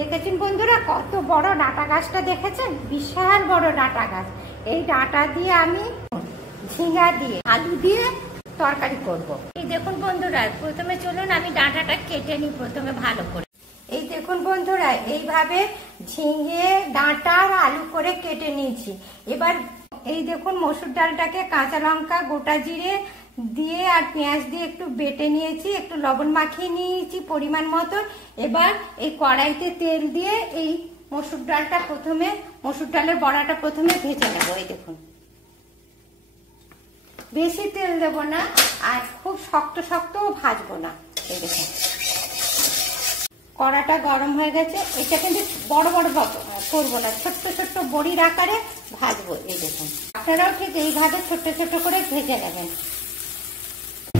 দেখেছেন বন্ধুরা কত বড় ডাঁটা গাছটা দেখেছেন? বিশাল বড় ডাঁটা গাছ। এই ডাঁটা দিয়ে আমি ঝিঙ্গা দিয়ে আলু দিয়ে তরকারি করব। এই দেখুন বন্ধুরা, প্রথমে চলুন আমি ডাঁটাটা কেটে নিই প্রথমে ভালো করে। এই দেখুন বন্ধুরা, এইভাবে ঝিঙে ডাঁটা আর আলু করে কেটে নিয়েছি। এবার এই দেখুন মসুর ডালটাকে কাঁচা লঙ্কা গোটা জিরে দিয়ে আর পেঁয়াজ দিয়ে একটু বেটে নিয়েছি, একটু লবণ মাখিয়ে নিয়েছি পরিমাণ মতো। এবার এই কড়াইতে তেল দিয়ে এই মসুর ডালটা প্রথমে, মসুর ডালের বড়াটা প্রথমে ভেজে নেব। এই দেখুন, বেশি তেল দেব না আর খুব শক্ত শক্তও ভাজবো না। এই দেখুন কড়াটা গরম হয়ে গেছে। এটা কিন্তু বড় বড় করবো না, ছোট্ট ছোট্ট বড়ির আকারে ভাজবো। এই দেখুন, আপনারাও ঠিক এইভাবে ছোট্ট ছোট্ট করে ভেজে নেবেন।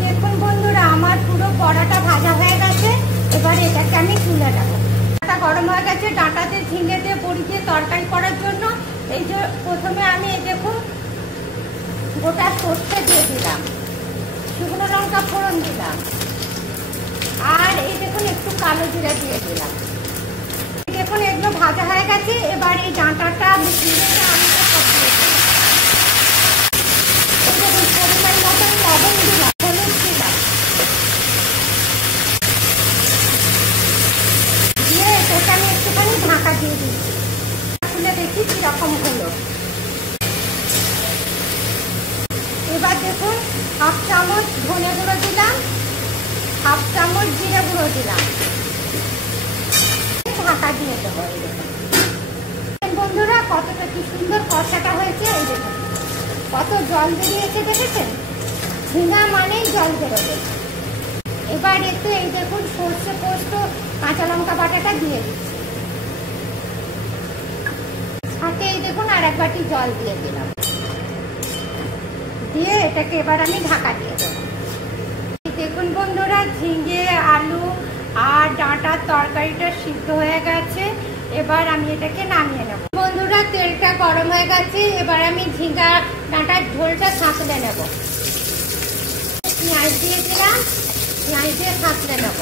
দেখুন বন্ধুরা, আমার পুরো বড়াটা ভাজা হয়ে গেছে। এবার এটাকে আমি তুলে নেবো। ডাঁটা গরম হয়ে গেছে। ডাঁটাতে ঝিঙে দিয়ে বড়ি দিয়ে তরকারি করার জন্য এই যে প্রথমে আমি এই দেখুন গোটা সর্ষে দিয়ে দিলাম, শুকনো লঙ্কা ফোড়ন দিলাম, আর এই দেখুন একটু কালো জিরা দিয়ে দিলাম। দেখুন এগুলো ভাজা হয়ে গেছে। এবার এই ডাঁটাটা আমি পরিমাণ মতন লবণ দিলাম, হলুদ দিলাম, দিয়ে এটাকে আমি একটুখানি ঢাকা দিয়ে দিচ্ছি। খুলে দেখি কিরকম হলো। এবার দেখুন হাফ চামচ ধনে গুঁড়ো দিলাম, হাফ চামচ জিরে গুঁড়ো দিলাম, ঢাকা দিয়ে দেবো। এই দেখুন বন্ধুরা কতটা কি সুন্দর কষাটা হয়েছে। এই দেখুন কত জল বেরিয়েছে, দেখেছেন? ঝিঙা মানেই জল বেরোবে। এবার একটু এই দেখুন সর্ষে পোস্ত কাঁচা লঙ্কা বাটাটা দিয়ে দিচ্ছি, সাথে এই দেখুন আর এক বাটি জল দিয়ে দিলাম, দিয়ে এটাকে এবার আমি ঢাকা দিয়ে দেবো। দেখুন বন্ধুরা, ঝিঙে আলু আর ডাঁটার তরকারিটা সিদ্ধ হয়ে গেছে। এবার আমি এটাকে নামিয়ে নেব। বন্ধুরা তেলটা গরম হয়ে গেছে। এবার আমি ঝিঙ্গা ডাঁটার ঝোলটা ছাঁচলে নেব। পেঁয়াজ দিয়ে দিলাম, পেঁয়াজ দিয়ে ছাঁচলে নেব।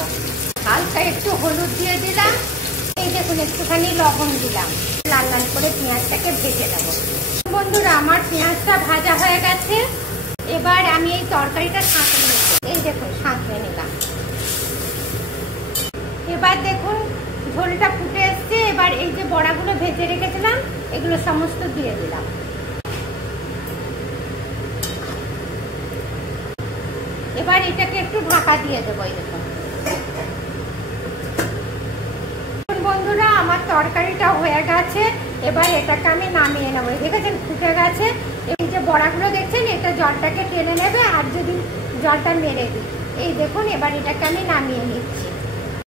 হালকা একটু হলুদ দিয়ে দিলাম, এই দেখুন একটুখানি লবণ দিলাম। লাল লাল করে পেঁয়াজটাকে ভেজে নেব। বন্ধুরা আমার পেঁয়াজটা ভাজা হয়ে গেছে। এবার আমি এই তরকারিটা ছাঁচলে নেব। এই দেখুন ছাঁচলে নিলাম। এবার দেখুন ঝোলটা ফুটে এসছে। এবার এই যে বড়াগুলো ভেজে রেখেছিলাম এগুলো সমস্ত দিয়ে দিলাম। এবার এটাকে একটু ঢাকা দিয়ে দেবো। এই দেখুন বন্ধুরা আমার তরকারিটা হয়ে গেছে। এবার এটাকে আমি নামিয়ে নেবো। দেখেছেন ফুটে গেছে। এই যে বড়াগুলো দেখছেন এটা জলটাকে টেনে নেবে, আর যদি জলটা মেরে দিই। এই দেখুন এবার এটাকে আমি নামিয়ে নিচ্ছি।